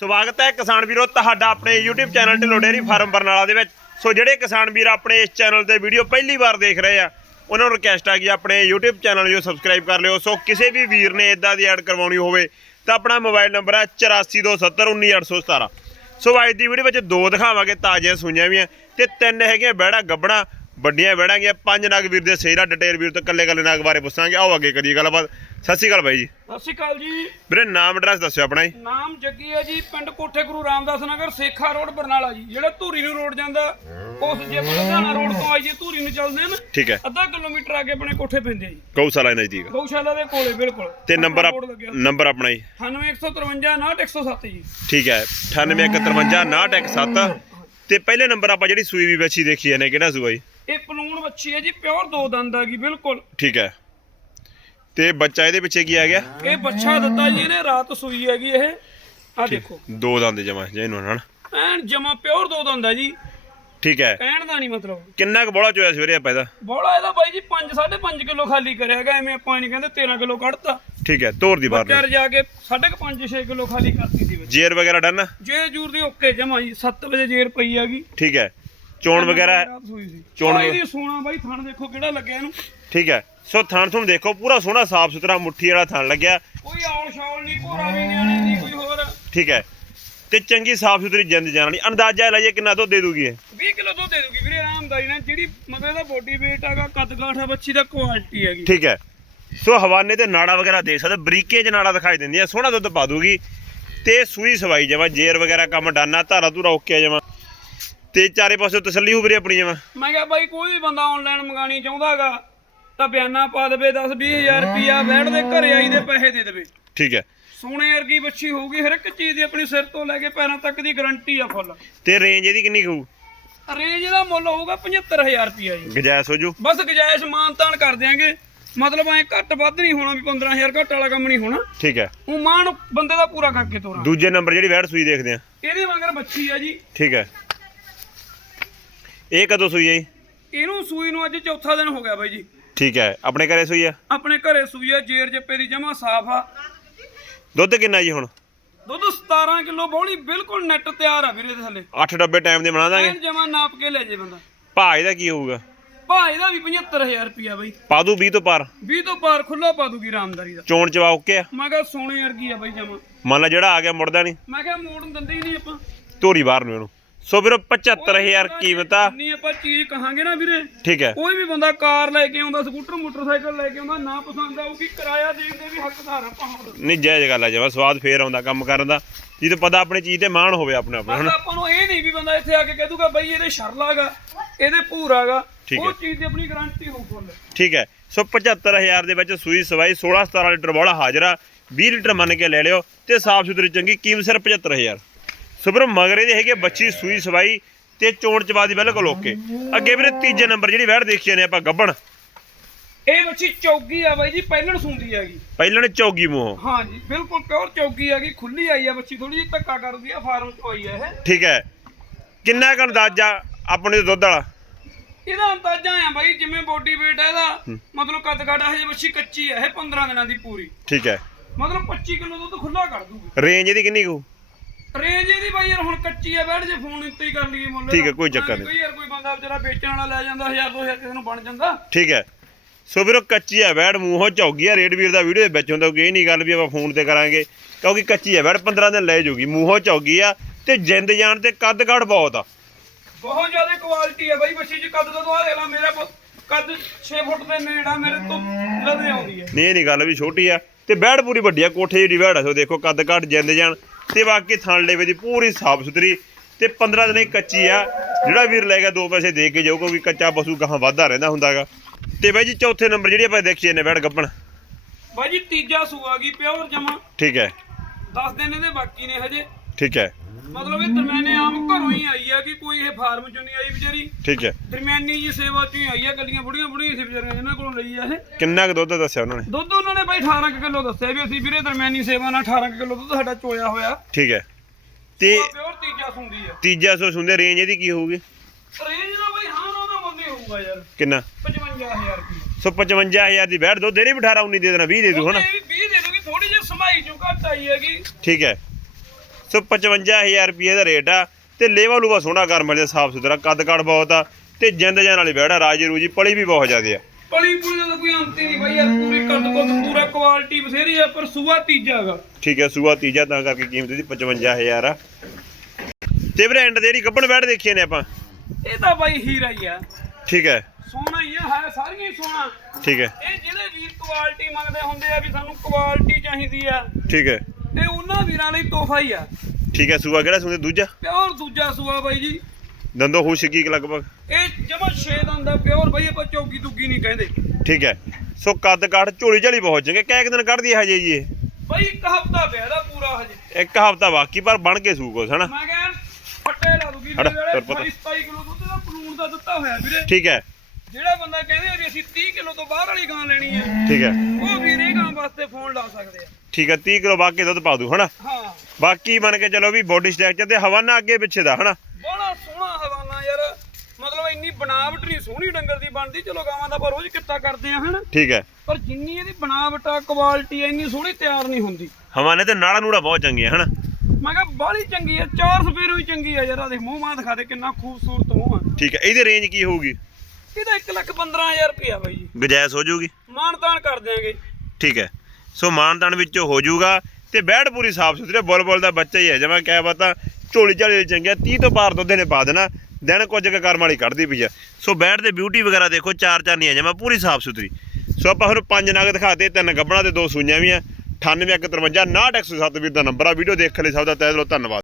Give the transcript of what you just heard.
ਸਵਾਗਤ ਹੈ ਕਿਸਾਨ ਵੀਰੋ ਤੁਹਾਡਾ ਆਪਣੇ YouTube channel Dhillon dairy farm Barnala ਦੇ ਵਿੱਚ। ਸੋ ਜਿਹੜੇ ਕਿਸਾਨ ਵੀਰ ਆਪਣੇ ਇਸ ਚੈਨਲ ਤੇ ਵੀਡੀਓ ਪਹਿਲੀ ਵਾਰ ਦੇਖ ਰਹੇ ਆ, ਉਹਨਾਂ ਨੂੰ ਰਿਕਵੈਸਟ ਆ ਕਿ ਆਪਣੇ YouTube ਚੈਨਲ ਨੂੰ ਸਬਸਕ੍ਰਾਈਬ ਕਰ ਲਿਓ। ਸੋ ਕਿਸੇ ਵੀ ਵੀਰ ਨੇ ਇਦਾਂ ਦੀ ਐਡ ਕਰਵਾਉਣੀ ਹੋਵੇ ਤਾਂ ਆਪਣਾ ਮੋਬਾਈਲ ਨੰਬਰ ਹੈ 8427191817 ਸੋ ਅੱਜ ਦੀ ਵੀਡੀਓ ਵਿੱਚ ਦੋ ਦਿਖਾਵਾਂਗੇ ਤਾਜ਼ੀਆਂ ਸੂਈਆਂ ਵੀ ਆ ਤੇ ਤਿੰਨ ਹੈਗੇ ਬਹਿੜਾ ਗੱਬਣਾ। ਵੱਡੀਆਂ ਗਿਆ ਪੰਜ ਨਗ ਵੀਰ ਦੇ ਸੇਰਾ ਡਟੇਰ ਵੀਰ ਤੋਂ ਕੱਲੇ ਕੱਲੇ ਨਗ ਬਾਰੇ ਪੁੱਛਾਂਗੇ। ਆਓ ਅੱਗੇ ਕਰੀਏ ਗੱਲਬਾਤ। ਸਤਿ ਸ਼੍ਰੀ ਅਕਾਲ ਬਾਈ ਜੀ। ਸਤਿ ਸ਼੍ਰੀ ਅਕਾਲ ਜੀ। ਵੀਰੇ ਨਾਮ ਐਡਰੈਸ ਦੱਸਿਓ ਆਪਣਾ ਜੀ। ਨਾਮ ਜੱਗੀ ਹੈ ਜੀ ਪਿੰਡ ਕੋਠੇ ਗੁਰੂ ਰਾਮਦਾਸ ਨਗਰ ਸੇਖਾ ਰੋਡ ਬਰਨਾਲਾ ਜੀ। ਜਿਹੜਾ ਧੂਰੀ ਨੂੰ ਰੋਡ ਜਾਂਦਾ ਉਸ ਜੇ ਲੁਧਿਆਣਾ ਰੋਡ ਤੋਂ ਆਈਏ ਧੂਰੀ ਨੂੰ ਚੱਲਦੇ ਆ ਨਾ ਠੀਕ ਹੈ। ਅੱਧਾ ਕਿਲੋਮੀਟਰ ਅੱਗੇ ਆਪਣੇ ਕੋਠੇ ਪੈਂਦੇ ਜੀ। ਗਊਸ਼ਾਲਾ ਦੇ ਨਜ਼ਦੀਕ। ਗਊਸ਼ਾਲਾ ਦੇ ਕੋਲੇ ਬਿਲਕੁਲ। ਤੇ ਨੰਬਰ ਨੰਬਰ ਆਪਣਾ ਜੀ। 9153 107 ਜੀ। ਠੀਕ ਹੈ। 98515917 ਤੇ ਪਹਿਲੇ ਨੰਬਰ ਆਪਾਂ ਜਿਹੜੀ ਸੂਈ ਵੀ ਬੱਚੀ ਦੇਖੀ ਇਹਨੇ ਕਿਹੜਾ ਸੂਆ ਜੀ? ਬੱਚੀ ਹੈ ਜੀ ਪਿਓਰ ਦੋ ਦੰਦ ਆ ਗਈ ਬਿਲਕੁਲ। ਠੀਕ ਹੈ। ਤੇ ਬੱਚਾ ਇਹਦੇ ਪਿੱਛੇ ਕੀ ਆ ਗਿਆ? ਇਹ ਬੱਚਾ ਦਿੱਤਾ ਜੀ ਇਹਨੇ ਰਾਤ ਸੂਈ ਹੈਗੀ ਇਹ। ਆ ਦੇਖੋ। ਦੋ ਦੰਦ ਜਮਾ ਜਿਹਨੂੰ ਹਨ। ਐਨ ਜਮਾ ਪਿਓਰ ਦੋ ਦੰਦ ਹੈ ਜੀ। ਠੀਕ ਹੈ। ਕਹਿਣ ਦਾ ਨਹੀਂ ਮਤਲਬ। ਕਿੰਨਾ ਕੁ ਬੋਲਾ ਚੋਇਆ ਸਵੇਰੇ ਆਪਾਂ ਇਹਦਾ? ਬੋਲਾ ਇਹਦਾ ਬਾਈ ਜੀ 5 5.5 ਕਿਲੋ ਖਾਲੀ ਕਰਿਆ ਹੈਗਾ ਐਵੇਂ ਆਪਾਂ ਨਹੀਂ ਕਹਿੰਦੇ 13 ਕਿਲੋ ਕੱਢਤਾ। ਠੀਕ ਹੈ ਤੋਰ ਦੀ ਬਾਹਰ ਬੱਚਾ ਜਾ ਕੇ 5.5 6 ਕਿਲੋ ਖਾਲੀ ਕਰਤੀ ਸੀ ਜੇਰ ਵਗੈਰਾ ਡਨ? ਜੇ ਜੂਰ ਦੀ ਓਕੇ ਜਮਾ ਜੀ 7 ਵਜੇ ਜੇਰ ਪਈ ਹੈਗੀ। ਠੀਕ ਹੈ। ਚੋਣ ਵਗੈਰਾ ਰਾਤ ਸੂਈ ਸੀ। ਚੋਣ ਚੋਣ ਸੋਨਾ ਬਾਈ ਥਣ ਦੇਖੋ ਕਿਹੜਾ ਲੱਗਿਆ ਇਹਨੂੰ। ਠੀਕ ਹੈ। ਸੋ ਥਣ ਥਣ ਦੇਖੋ ਪੂਰਾ ਸੋਹਣਾ ਸਾਫ਼ ਸੁਥਰਾ ਮੁੱਠੀ ਵਾਲਾ ਥਣ ਲੱਗਿਆ। ਕੋਈ ਆਉਲ ਸ਼ਾਉਲ ਨਹੀਂ ਭੋਰਾ ਵੀ ਨਹੀਂ ਨਹੀਂ ਕੋਈ ਹੋਰ। ਠੀਕ ਹੈ। ਤੇ ਚੰਗੀ ਸਾਫ਼ ਸੁਥਰੀ ਜਿੰਦ ਜਾਨ ਵਾਲੀ। ਅੰਦਾਜ਼ਾ ਲਾਈਏ ਕਿੰਨਾ ਦੁੱਧ ਦੇ ਦੂਗੀ ਇਹ? 20 ਕਿਲੋ ਦੁੱਧ ਦੇ ਦੂਗੀ ਵੀਰੇ ਆਰਾਮਦਾਰੀ ਨਾਲ। ਜਿਹੜੀ ਮਤਲਬ ਇਹਦਾ ਬੋਡੀ weight ਹੈਗਾ ਕੱਦ ਕਾਠ ਆ ਬੱਚੀ ਦਾ ਕੁਆਲਿਟੀ ਹੈਗੀ। ਠੀਕ ਹੈ। ਸੋ ਹਵਾਨੇ ਤੇ ਨਾੜਾ ਵਗੈਰਾ ਦੇਖ ਸਕਦੇ ਬਰੀਕੇ ਚ ਨਾੜਾ ਦਿਖਾਈ ਦਿੰਦੀ ਆ ਸੋਹਣਾ ਦੁੱਧ ਪਾ ਦੂਗੀ। ਤੇ ਸੂਈ ਸਵਾਈ ਜਮਾ ਜੇਰ ਵਗੈਰਾ ਕੰਮ ਡਾਨਾ ਧਾਰਾ ਧੂਰਾ ਓਕੇ ਜਮਾ ਤੇ ਚਾਰੇ ਪਾਸੇ ਤਸੱਲੀ ਹੋ ਵੀਰੇ ਆਪਣੀ ਜਮਾ। ਮੈਂ ਕਿਹਾ ਬਾਈ ਕੋਈ ਵੀ ਬੰਦਾ ਆਨਲਾਈਨ ਮੰਗਾਣੀ ਚਾਹੁੰਦਾਗਾ ਤਾਂ ਬਿਆਨਾ ਪਾ ਦੇਵੇ 10 20000 ਰੁਪਿਆ ਬੈਠ ਦੇ ਘਰੇ ਆਈ ਦੇ ਪੈਸੇ ਦੇ ਦੇਵੇ। ਠੀਕ ਹੈ। ਸੋਨੇ ਵਰਗੀ ਬੱਚੀ ਹੋਊਗੀ ਹਰ ਇੱਕ ਚੀਜ਼ ਦੀ ਆਪਣੀ ਸਿਰ ਤੋਂ ਲੈ ਕੇ ਪੈਰਾਂ ਤੱਕ ਦੀ ਗਾਰੰਟੀ ਆ ਫੁੱਲ ਤੇ ਰੇਂਜ ਇਹਦੀ ਕਿੰਨੀ ਕਹੂ ਰੇਂਜ ਦਾ ਮੁੱਲ ਹੋਊਗਾ 75000 ਰੁਪਿਆ ਜੀ। ਗਜਾਇਸ ਹੋ ਜੂ? ਬਸ ਗੁਜਾਇਸ਼ ਮਾਨਤਾਨ ਕਰ ਦਿਆਂਗੇ। ਮਤਲਬ ਐ ਘੱਟ ਵੱਧ ਨਹੀਂ ਹੋਣਾ ਵੀ 15000 ਘੱਟ ਵਾਲਾ ਕੰਮ ਨਹੀਂ ਹੋਣਾ। ਠੀਕ ਹੈ। ਉਹ ਮਾਨ ਬੰਦੇ ਦਾ ਪੂਰਾ ਕਰਕੇ ਤੋਰਾਂ। ਦੂਜੇ ਨੰਬਰ ਜਿਹੜੀ ਵੈੜ ਸੂਈ ਦੇਖਦੇ ਆ। ਇਹਦੇ ਮਗਰ ਬੱਚੀ ਆ ਜੀ। ਠੀਕ ਹੈ। ਇਹ ਕਦੋਂ ਸੂਈ ਹੈ ਜੀ? ਇਹਨੂੰ ਸੂਈ ਨੂੰ ਅੱਜ ਚੌਥਾ ਦਿਨ ਹੋ ਗਿਆ ਬਾਈ ਜੀ। ਠੀਕ ਹੈ ਆਪਣੇ ਘਰੇ ਸੂਈ ਆ? ਆਪਣੇ ਘਰੇ ਸੂਈ ਆ ਜੇਰ ਜੱਪੇ ਦੀ ਜਮਾ ਸਾਫ਼ ਆ। ਦੁੱਧ ਕਿੰਨਾ ਜੀ ਹੁਣ? ਦੁੱਧ 17 ਕਿਲੋ ਬੋਲੀ ਬਿਲਕੁਲ ਨੈਟ ਤਿਆਰ ਆ ਵੀਰੇ ਦੇ ਥੱਲੇ। 8 ਡੱਬੇ ਟਾਈਮ ਦੇ ਬਣਾ ਦਾਂਗੇ। ਐਨ ਜਮਾ ਨਾਪ ਕੇ ਲੈ ਜੇ ਬੰਦਾ। ਭਾਅ ਇਹਦਾ ਕੀ ਹੋਊਗਾ? ਭਾਅ ਇਹਦਾ ਵੀ 75000 ਰੁਪਿਆ ਬਾਈ। ਪਾ ਦੂ 20 ਤੋਂ ਪਾਰ। 20 ਤੋਂ ਪਾਰ ਖੁੱਲਾ ਪਾ ਦੂਗੀ ਰਾਮਦਾਰੀ ਦਾ। ਚੋਣ ਚਵਾ ਓਕੇ ਆ? ਮੈਂ ਕਿਹਾ ਸੋਨੇ ਵਰਗੀ ਆ ਬਾਈ ਜਮਾ। ਮੰਨ ਲਾ ਜਿਹੜਾ ਆ ਗਿਆ ਮੁੜਦਾ ਨਹੀਂ। ਮੈਂ ਕਿਹਾ ਮੋੜਨ ਦਿੰਦੇ ਹੀ ਨਹੀਂ ਆਪਾਂ। ਧੋਰੀ ਬਾਹਰ ਨੂੰ ਇਹਨੂੰ। ਸੋ ਵੀਰੋ 75000 ਕੀਮਤ ਆ। ਨਹੀਂ ਆਪਾਂ ਚੀਜ਼ ਕਹਾਂਗੇ ਨਾ ਵੀਰੇ ਠੀਕ ਹੈ। ਕੋਈ ਵੀ ਬੰਦਾ ਕਾਰ ਲੈ ਕੇ ਆਉਂਦਾ ਸਕੂਟਰ ਮੋਟਰਸਾਈਕਲ ਲੈ ਕੇ ਆਉਂਦਾ ਨਾ ਪਸੰਦ ਆਊਗੀ ਕਿਰਾਇਆ ਦੇਣ ਦੇ ਵੀ ਹੱਕਦਾਰ ਆਪਾਂ ਨਹੀਂ ਜਾਇਜ਼ ਗੱਲ ਆ ਜਵਾ ਸਵਾਦ ਫੇਰ ਆਉਂਦਾ ਕੰਮ ਕਰਨ ਦਾ। ਜੀ ਤੇ ਪਤਾ ਆਪਣੀ ਚੀਜ਼ ਤੇ ਮਾਣ ਹੋਵੇ ਆਪਣੇ ਆਪਣੇ ਬਸ ਆਪਾਂ ਨੂੰ ਇਹ ਨਹੀਂ ਵੀ ਬੰਦਾ ਇੱਥੇ ਆ ਕੇ ਕਹਿ ਦੂਗਾ ਬਈ ਇਹਦੇ ਸ਼ਰਲਾਗਾ ਇਹਦੇ ਭੂਰਾਗਾ ਉਹ ਚੀਜ਼ ਦੀ ਆਪਣੀ ਗਾਰੰਟੀ ਹੋਊ ਫੁੱਲ ਠੀਕ ਹੈ। ਸੋ 75000 ਦੇ ਵਿੱਚ ਸੂਈ ਸਵਾਈ 16 17 ਲੀਟਰ ਬੋਲਾ ਹਾਜ਼ਰਾ 20 ਲੀਟਰ ਮੰਨ ਕੇ ਲੈ ਲਿਓ ਤੇ ਸਾਫ਼ ਸੁਥਰੀ ਚੰਗੀ ਕੀਮਤ ਸਿਰ 75000 ਸੋ ਵੀਰੋ ਮਗਰੇ ਦੇ ਹੈਗੇ ਬੱਚੀ ਸੂਈ ਸਵਾਈ ਤੇ ਚੋਣ ਚਵਾ ਦੀ ਬਿਲਕੁਲ ਓਕੇ। ਅੱਗੇ ਵੀਰੇ ਤੀਜੇ ਨੰਬਰ ਜਿਹੜੀ ਵੈੜ ਦੇਖੀ ਨੇ ਆਪਾਂ ਗੱਬਣ। ਇਹ ਬੱਚੀ ਚੌਗੀ ਆ ਬਾਈ ਜੀ ਪਹਿਲਣ ਸੁੰਦੀ ਹੈਗੀ ਪਹਿਲਾਂ ਨੇ ਚੌਗੀ ਮੂੰਹ। ਹਾਂ ਜੀ ਬਿਲਕੁਲ ਪਿਓਰ ਚੌਗੀ ਹੈਗੀ ਖੁੱਲੀ ਆਈ ਆ ਬੱਚੀ ਥੋੜੀ ਜਿਹੀ ਧੱਕਾ ਕਰਦੀ ਆ ਫਾਰਮ ਤੋਂ ਆਈ ਆ ਇਹ। ਠੀਕ ਹੈ। ਕਿੰਨਾ ਕੁ ਅੰਦਾਜ਼ਾ ਆਪਣੇ ਦੁੱਧ ਵਾਲਾ? ਇਹਦਾ ਅੰਦਾਜ਼ਾ ਆ ਬਾਈ ਜਿਵੇਂ ਬੋਡੀ weight ਹੈ ਇਹਦਾ ਮਤਲਬ ਕੱਦ ਕਾਠ ਹਜੇ ਬੱਚੀ ਕੱਚੀ ਆ ਇਹ 15 ਦਿਨਾਂ ਦੀ ਪੂਰੀ। ਠੀਕ ਹੈ। ਮਤਲਬ 25 ਕਿਲੋ ਦੁੱਧ ਖੁੱਲਾ ਕਰ ਦੂਗੀ। ਰੇਂਜ ਇਹਦੀ ਕਿੰਨੀ ਕੁ? ਰੇਂਜ ਇਹਦੀ ਬਾਈ ਯਾਰ ਹੁਣ ਕੱਚੀ ਆ ਬੈਠ ਜੇ ਫੋਨ ਉੱਤੇ ਹੀ ਕਰ ਲਈਏ ਮੁੱਲ ਠੀਕ ਹੈ। ਕੋਈ ਚੱਕਰ ਹਾਂ, ਨਹੀਂ। ਕੋਈ ਯਾਰ ਕੋਈ ਬੰਦਾ ਵਿਚਾਰਾ ਵੇਚਣ ਵਾਲਾ ਲੈ ਜਾਂਦਾ 1000 2000 ਕਿਸੇ ਨੂੰ ਬਣ ਜਾਂਦਾ। ਠੀਕ ਹੈ। ਸੋ ਵੀਰੋ ਕੱਚੀ ਹੈ ਵੈੜ ਮੂੰਹੋਂ ਝੌਗੀ ਆ ਰੇਡ ਵੀਰ ਦਾ ਵੀਡੀਓ ਦੇ ਵਿੱਚ ਹੁੰਦਾ ਕਿ ਇਹ ਨਹੀਂ ਗੱਲ ਵੀ ਆਪਾਂ ਫੋਨ ਤੇ ਕਰਾਂਗੇ। ਕਿਉਂਕਿ ਕੱਚੀ ਹੈ ਵੈੜ 15 ਦਿਨ ਲੈ ਜੂਗੀ ਮੂੰਹੋਂ ਝੌਗੀ ਆ ਤੇ ਜਿੰਦ ਜਾਨ ਤੇ ਕੱਦ ਕਾਠ ਬਹੁਤ ਆ। ਬਹੁਤ ਜ਼ਿਆਦਾ ਕੁਆਲਿਟੀ ਆ ਬਾਈ ਬੱਚੀ ਚ ਕੱਦ ਤੋਂ ਆ ਦੇਖ ਲਾ ਮੇਰਾ ਕੱਦ 6 ਫੁੱਟ ਦੇ ਨੇੜਾ ਮੇਰੇ ਤੋਂ ਲਵੇ ਆਉਂਦੀ ਹੈ ਨਹੀਂ ਇਹ ਨਹੀਂ ਗੱਲ ਵੀ ਛੋਟੀ ਆ। ਤੇ ਵੈੜ ਪੂਰੀ ਵੱਡੀ ਆ ਕੋਠੇ ਜਿਹੜੀ ਆ ਸੋ ਦੇਖੋ ਕੱਦ ਕਾਠ ਜਿੰਦ ਜਾਨ ਤੇ ਬਾਕੀ ਥਣ ਲੇਵੇ ਦੀ ਪੂਰੀ ਸਾਫ਼ ਸੁਥਰੀ ਤੇ 15 ਦਿਨ ਕੱਚੀ ਆ। ਜਿਹੜਾ ਵੀਰ ਲੈ ਗਿਆ ਦੋ ਪੈਸੇ ਦੇ ਕੇ ਜਾਊ ਕਿਉਂਕਿ ਕੱਚਾ ਪਸ਼ੂ ਗਾਹਾਂ ਵਾਧਾ ਰਹਿੰਦਾ ਹੁੰਦਾਗਾ। ਤੇ ਬਾਈ ਜੀ ਚੌਥੇ ਨੰਬਰ ਜਿਹੜੀ ਆਪਾਂ ਦੇਖੀਏ ਨੇ ਵੈੜ ਗੱਬਣ ਬਾਈ ਜੀ ਤੀਜਾ ਸੂਆ ਗਈ ਪਿਓਰ ਜਮਾ। ਠੀਕ ਹੈ। 10 ਦਿਨ ਇਹਦੇ ਬਾਕੀ ਨੇ ਹਜੇ। ਠੀਕ ਹੈ। ਮਤਲਬ ਇਹ ਦਰਮਿਆਨੇ ਆਮ ਘਰੋਂ ਹੀ ਆਈ ਆ ਕਿ ਕੋਈ ਇਹ ਫਾਰਮ ਚੋਂ ਨਹੀਂ ਆਈ ਵਿਚਾਰੀ। ਠੀਕ ਹੈ। ਦਰਮਿਆਨੀ ਜੀ ਸੇਵਾ ਚੋਂ ਹੀ ਆਈ ਆ ਗੱਲੀਆਂ ਬੁੜੀਆਂ ਬੁੜੀਆਂ ਸੀ ਵਿਚਾਰੀਆਂ ਜਿਨ੍ਹਾਂ ਕੋਲੋਂ ਲਈ ਆ ਇਹ। ਕਿੰਨਾ ਕੁ ਦੁੱਧ ਦੱਸਿਆ ਉਹਨਾਂ ਨੇ? ਦੁੱਧ ਉਹਨਾਂ ਨੇ ਬਾਈ 18 ਕੁ ਕਿਲੋ ਦੱਸਿਆ ਵੀ ਅਸੀਂ ਵੀਰੇ ਦਰਮਿਆਨੀ ਸੇਵਾ ਨਾਲ 18 ਕੁ ਕਿਲੋ ਦੁੱਧ ਸਾਡਾ ਚੋਇਆ ਹੋਇਆ। ਠੀਕ ਹੈ। ਤੇ ਪਿਓਰ ਤੀਜਾ ਸੁੰਦੀ ਆ। ਤੀਜਾ ਸੋ ਸੁਣਦੇ ਰੇਂਜ ਇਹਦੀ ਕੀ ਹੋਊਗੀ? ਰੇਂਜ ਦਾ ਬਾਈ ਹਾਂ ਨਾ ਹੀ ਹੋਊਗਾ ਯਾਰ। ਕਿੰਨਾ? 55000 ਰੁਪਏ ਸੋ 55000 ਦੀ ਬੈਠ ਦੋ ਦੇ ਨਹੀਂ 18 19 ਦੇ ਦੇਣਾ 20 ਦੇ ਦੂ ਵੀ 20 ਦੇ ਦੋਗੀ ਥੋੜੀ ਜਿਹੀ ਸਮਾਈ ਜੋ ਘੱਟ ਆਈ ਹੈਗੀ। ਠੀਕ ਹੈ। ਸੋ 55000 ਰੁਪਏ ਦਾ ਰੇਟ ਆ ਤੇ ਲੇਵਾ ਲੂਵਾ ਸੋਹਣਾ ਕਰ ਮਿਲਦਾ ਸਾਫ਼ ਸੁਥਰਾ ਕੱਦ ਕਾਠ ਬਹੁਤ ਆ ਤੇ ਜਿੰਦ ਜਾਨ ਵਾਲੀ ਬੈੜਾ ਰਾਜੀ ਰੂਜੀ ਪਲੀ ਵੀ ਬਹੁਤ ਜ਼ਿਆਦੇ ਆ। ਪਲੀ ਪੁਲੀ ਦਾ ਕੋਈ ਅੰਤ ਨਹੀਂ ਬਾਈ ਯਾਰ ਪੂਰੀ ਕੱਦ ਕੁੱਦ ਪੂਰਾ ਕੁਆਲਿਟੀ ਬਥੇਰੀ ਆ ਪਰ ਸੂਆ ਤੀਜਾ ਹੈਗਾ ਠੀਕ ਹੈ ਸੂਆ ਤੀਜਾ ਤਾਂ ਕਰਕੇ ਕੀਮਤ ਇਹਦੀ 55000 ਆ। ਤੇ ਵੀਰੇ ਐਂਡ ਦੇ ਜਿਹੜੀ ਗੱਬਣ ਬੈੜ ਦੇਖੀਏ ਨੇ ਆਪਾਂ। ਇਹ ਤਾਂ ਬਾਈ ਹੀਰਾ ਹੀ ਆ। ਠੀਕ ਹੈ ਸੋਨਾ ਹੀ ਆ ਹੈ ਸਾਰੀਆਂ ਹੀ ਸੋਨਾ ਠੀਕ ਹੈ ਇਹ ਜਿਹੜੇ ਵੀਰ ਕੁਆਲਿਟੀ ਮੰਗਦੇ ਹੁੰਦੇ ਆ ਵੀ ਸਾਨੂੰ ਕੁਆਲਿਟੀ ਚਾਹੀਦੀ ਆ। ਠੀਕ ਹੈ ਤੇ ਉਹਨਾਂ ਵੀਰਾਂ ਲਈ ਤੋਹਫਾ ਹੀ ਆ। ਠੀਕ ਹੈ ਸੂਆ ਕਿਹੜਾ ਸੁਣਦੇ ਦੂਜਾ? ਪਿਓਰ ਦੂਜਾ ਸੂਆ ਬਾਈ ਜੀ। ਦੰਦੋ ਖੁਸ਼ ਕੀ ਲਗਭਗ? ਇਹ ਜਮਾ ਛੇ ਦੰਦ ਦਾ ਪਿਓਰ ਬਾਈ ਆਪਾਂ ਚੌਗੀ ਦੁੱਗੀ ਨਹੀਂ ਕਹਿੰਦੇ। ਠੀਕ ਹੈ ਸੋ ਕੱਦ ਕਾਠ ਝੋਲੀ ਝਾਲੀ ਬਹੁਤ ਚੰਗੇ ਕਿਹ ਦਿਨ ਕੱਢਦੀ ਹੈ ਹਜੇ ਜੀ ਇਹ? ਬਾਈ ਇੱਕ ਹਫਤਾ ਪਿਆ ਪੂਰਾ ਹਜੇ। ਇੱਕ ਹਫਤਾ ਬਾਕੀ ਪਰ ਬਣ ਕੇ ਸੂਕੋ ਹਨਾ? ਮੈਂ ਕਿਹਾ ਫੱਟੇ ਲਾ ਦੂਗੀ ਪਤਾ। 27 ਕਿਲੋ ਦੁੱਧ ਦਾ ਪਲੂਣ ਦਾ ਦਿੱਤਾ ਹੋਇਆ ਵੀਰੇ। ਠੀਕ ਹੈ। ਜਿਹੜਾ ਬੰਦਾ ਕਹਿੰਦੇ ਆ ਵੀ ਅਸੀਂ 30 ਕਿਲੋ ਤੋਂ ਬਾਹਰ ਵਾਲੀ ਗਾਂ ਲੈਣੀ ਹੈ ਠੀਕ ਹੈ। ਉਹ ਵੀਰੇ ਗਾਂ ਵਾਸਤੇ ਫੋਨ ਲਾ ਸਕਦੇ ਆ। ਠੀਕ ਹੈ 30 ਕਿਲੋ ਬਾਕੀ ਦੁੱਧ ਪਾ ਦੂ ਹਨਾ? ਹਾਂ। ਬਾਕੀ ਮੰਨ ਕੇ ਚਲੋ ਵੀ ਬੋਡੀ ਸਟਰਕਚਰ ਤੇ ਹਵਾਨਾ ਅੱਗੇ ਪਿੱਛੇ ਦਾ ਹਨਾ? ਬੜਾ ਸੋਹਣਾ ਹਵਾਨਾ ਯਾਰ। ਮਤਲਬ ਇੰਨੀ ਬਣਾਵਟ ਨਹੀਂ ਸੋਹਣੀ ਡੰਗਰ ਦੀ ਬਣਦੀ ਚਲੋ ਗਾਵਾਂ ਦਾ ਆਪਾਂ ਰੋਜ਼ ਕਿੱਤਾ ਕਰਦੇ ਆ ਹਨ? ਠੀਕ ਹੈ ਪਰ ਜਿੰਨੀ ਇਹਦੀ ਬਣਾਵਟ ਆ ਕੁਆਲਿਟੀ ਇੰਨੀ ਸੋਹਣੀ ਤਿਆਰ ਨਹੀਂ ਹੁੰਦੀ। ਹਵਾਨੇ ਤੇ ਨਾੜਾ ਨੂੜਾ ਬਹੁਤ ਚੰਗੀਆਂ ਹਨਾ? ਮੈਂ ਕਿਹਾ ਬਾਹਲੀ ਚੰਗੀ ਆ ਚਾਰ ਸਪੇਰੋਂ ਹੀ ਚੰਗੀ ਆ ਯਾਰ ਆਦੇ ਮੂੰਹ ਮਾਂ ਦਿਖਾ ਦੇ ਕਿੰਨਾ ਖੂਬਸੂਰਤ ਮੂੰਹ ਆ। ਠੀਕ ਹੈ ਇਹਦੀ ਰੇਂਜ ਕੀ ਹੋਊਗੀ? ਇਹਦਾ 1 ਲੱਖ 15000 ਰੁਪਇਆ ਬਾਈ ਜੀ। ਗੁਜਾਇਸ਼ ਹੋ ਜਾਊਗੀ? ਮਾਨਤਾਨ ਕਰ ਦਿਆਂਗੇ। ਠੀਕ ਹੈ। ਸੋ ਮਾਨਦਾਨ ਵਿੱਚੋਂ ਹੋ ਜਾਊਗਾ ਤੇ ਬੈੜ ਪੂਰੀ ਸਾਫ਼ ਸੁਥਰੀ ਬੁਲਬੁਲ ਦਾ ਬੱਚਾ ਹੀ ਹੈ। ਜਿਵੇਂ ਕਹਿ ਬਤਾ ਝੋਲੀ ਝਾਲੀ ਚੰਗਿਆ 30 ਤੋਂ ਪਾਰ ਦੁੱਧ ਨੇ ਪਾ ਦੇਣਾ, ਦਿਨ ਕੁਝ ਕੁ ਕਰਮ ਵਾਲੀ ਕੱਢਦੀ ਪਈ ਆ ਸੋ ਬੈੜ ਦੇ ਬਿਊਟੀ ਵਗੈਰਾ ਦੇਖੋ, ਚਾਰ ਚਾਰ ਨਹੀਂ ਆ ਜਮਾ ਪੂਰੀ ਸਾਫ਼ ਸੁਥਰੀ। ਸੋ ਆਪਾਂ ਹੁਣ ਪੰਜ ਨਗ ਦਿਖਾਤੇ, ਤਿੰਨ ਗੱਬਣਾ ਤੇ ਦੋ ਸੂਈਆਂ ਵੀ ਆ 98 153 6107 ਵੀਰ ਦਾ ਨੰਬਰ ਆ। ਵੀਡੀਓ ਦੇਖ ਲਈ ਸਭ ਦਾ ਤਹਿ ਦਿਲੋਂ ਧੰਨਵਾਦ।